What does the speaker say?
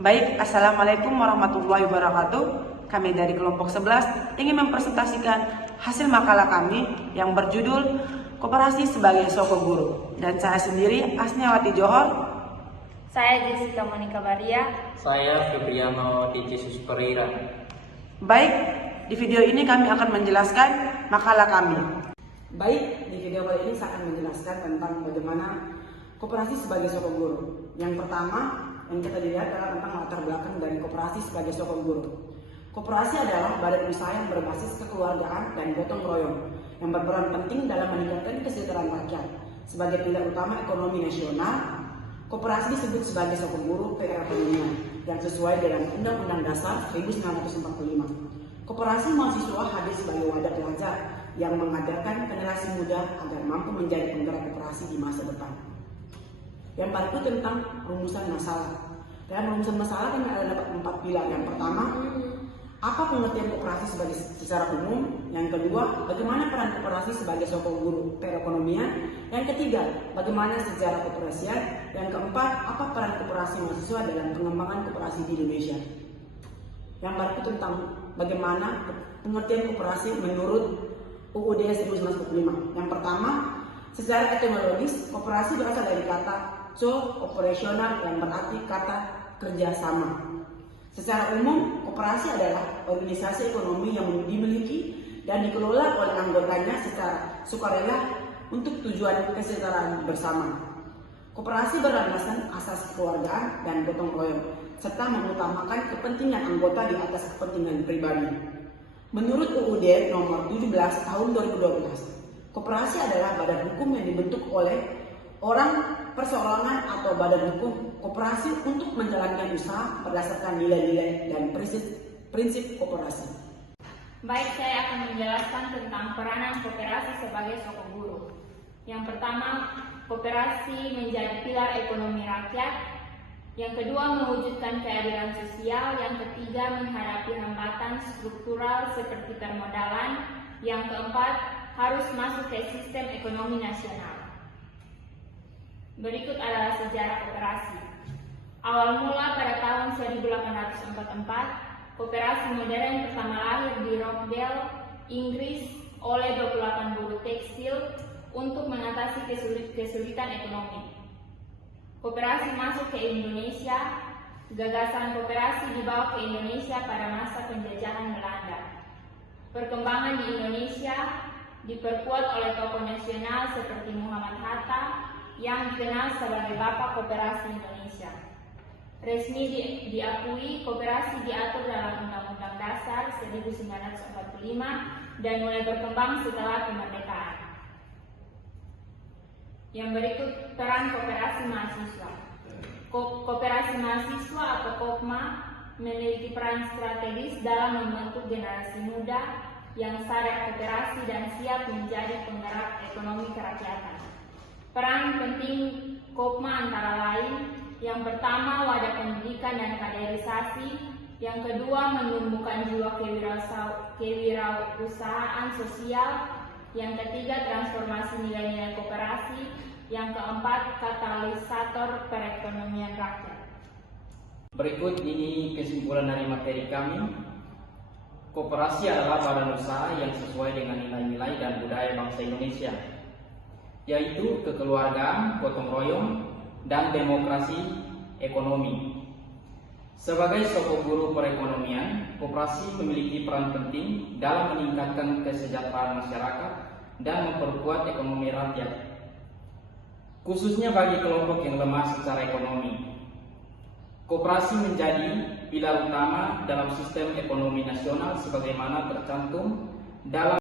Baik, Assalamualaikum warahmatullahi wabarakatuh. Kami dari kelompok 11 ingin mempresentasikan hasil makalah kami yang berjudul Koperasi sebagai Soko Guru. Dan saya sendiri, Asniawati Johor. Saya Jessica Monica Baria. Saya Febriano Di Jesus Pereira. Baik, di video ini kami akan menjelaskan makalah kami. Baik, di video kali ini saya akan menjelaskan tentang bagaimana koperasi sebagai soko guru. Yang pertama yang kita dilihat adalah tentang latar belakang dari koperasi sebagai soko guru. Koperasi adalah badan usaha yang berbasis kekeluargaan dan gotong royong yang berperan penting dalam meningkatkan kesejahteraan rakyat. Sebagai pilar utama ekonomi nasional, koperasi disebut sebagai soko guru perekonomian yang sesuai dengan Undang-Undang Dasar 1945. Koperasi mahasiswa hadir sebagai wadah pelajar yang mengajarkan generasi muda agar mampu menjadi penggerak koperasi di masa depan. Yang baru tentang rumusan masalah. Dalam rumusan masalah kan ada dapat 4 pilar. Yang pertama, apa pengertian koperasi secara umum? Yang kedua, bagaimana peran koperasi sebagai soko guru perekonomian? Yang ketiga, bagaimana sejarah koperasian? Yang keempat, apa peran koperasi mahasiswa dalam pengembangan koperasi di Indonesia? Yang baru tentang bagaimana pengertian koperasi menurut UUD 1945. Yang pertama, secara etimologis, koperasi berasal dari kata operasional yang berarti kata kerjasama. Secara umum, koperasi adalah organisasi ekonomi yang dimiliki dan dikelola oleh anggotanya secara sukarela untuk tujuan kesejahteraan bersama. Koperasi berlandaskan asas kekeluargaan dan gotong royong, serta mengutamakan kepentingan anggota di atas kepentingan pribadi. Menurut UUD nomor 17 tahun 2012, koperasi adalah badan hukum yang dibentuk oleh orang perseorangan atau badan hukum koperasi untuk menjalankan usaha berdasarkan nilai-nilai dan prinsip koperasi. Baik, saya akan menjelaskan tentang peranan koperasi sebagai soko guru. Yang pertama, koperasi menjadi pilar ekonomi rakyat. Yang kedua, mewujudkan keadilan sosial. Yang ketiga, menghadapi hambatan struktural seperti permodalan. Yang keempat, harus masuk ke sistem ekonomi nasional. Berikut adalah sejarah koperasi. Awal mula pada tahun 1844, koperasi modern pertama lahir di Rochdale, Inggris oleh 28 buruh tekstil untuk mengatasi kesulitan ekonomi. Koperasi masuk ke Indonesia. Gagasan koperasi dibawa ke Indonesia pada masa penjajahan Belanda. Perkembangan di Indonesia diperkuat oleh tokoh nasional seperti Muhammad Hatta yang dikenal sebagai Bapak Koperasi Indonesia. Resmi diakui, koperasi diatur dalam Undang-Undang Dasar 1945 dan mulai berkembang setelah kemerdekaan. Yang berikut peran koperasi mahasiswa. Koperasi mahasiswa atau KOPMA memiliki peran strategis dalam membentuk generasi muda yang sadar koperasi dan siap menjadi penggerak ekonomi kerakyatan. Peran penting KOPMA antara lain, yang pertama wadah pendidikan dan kaderisasi, yang kedua menumbuhkan jiwa kewirausahaan sosial, yang ketiga transformasi nilai-nilai koperasi, yang keempat katalisator perekonomian rakyat. Berikut ini kesimpulan dari materi kami. Koperasi adalah badan usaha yang sesuai dengan nilai-nilai dan budaya bangsa Indonesia, yaitu kekeluargaan, gotong royong, dan demokrasi ekonomi. Sebagai soko guru perekonomian, koperasi memiliki peran penting dalam meningkatkan kesejahteraan masyarakat dan memperkuat ekonomi rakyat, khususnya bagi kelompok yang lemah secara ekonomi. Koperasi menjadi pilar utama dalam sistem ekonomi nasional sebagaimana tercantum dalam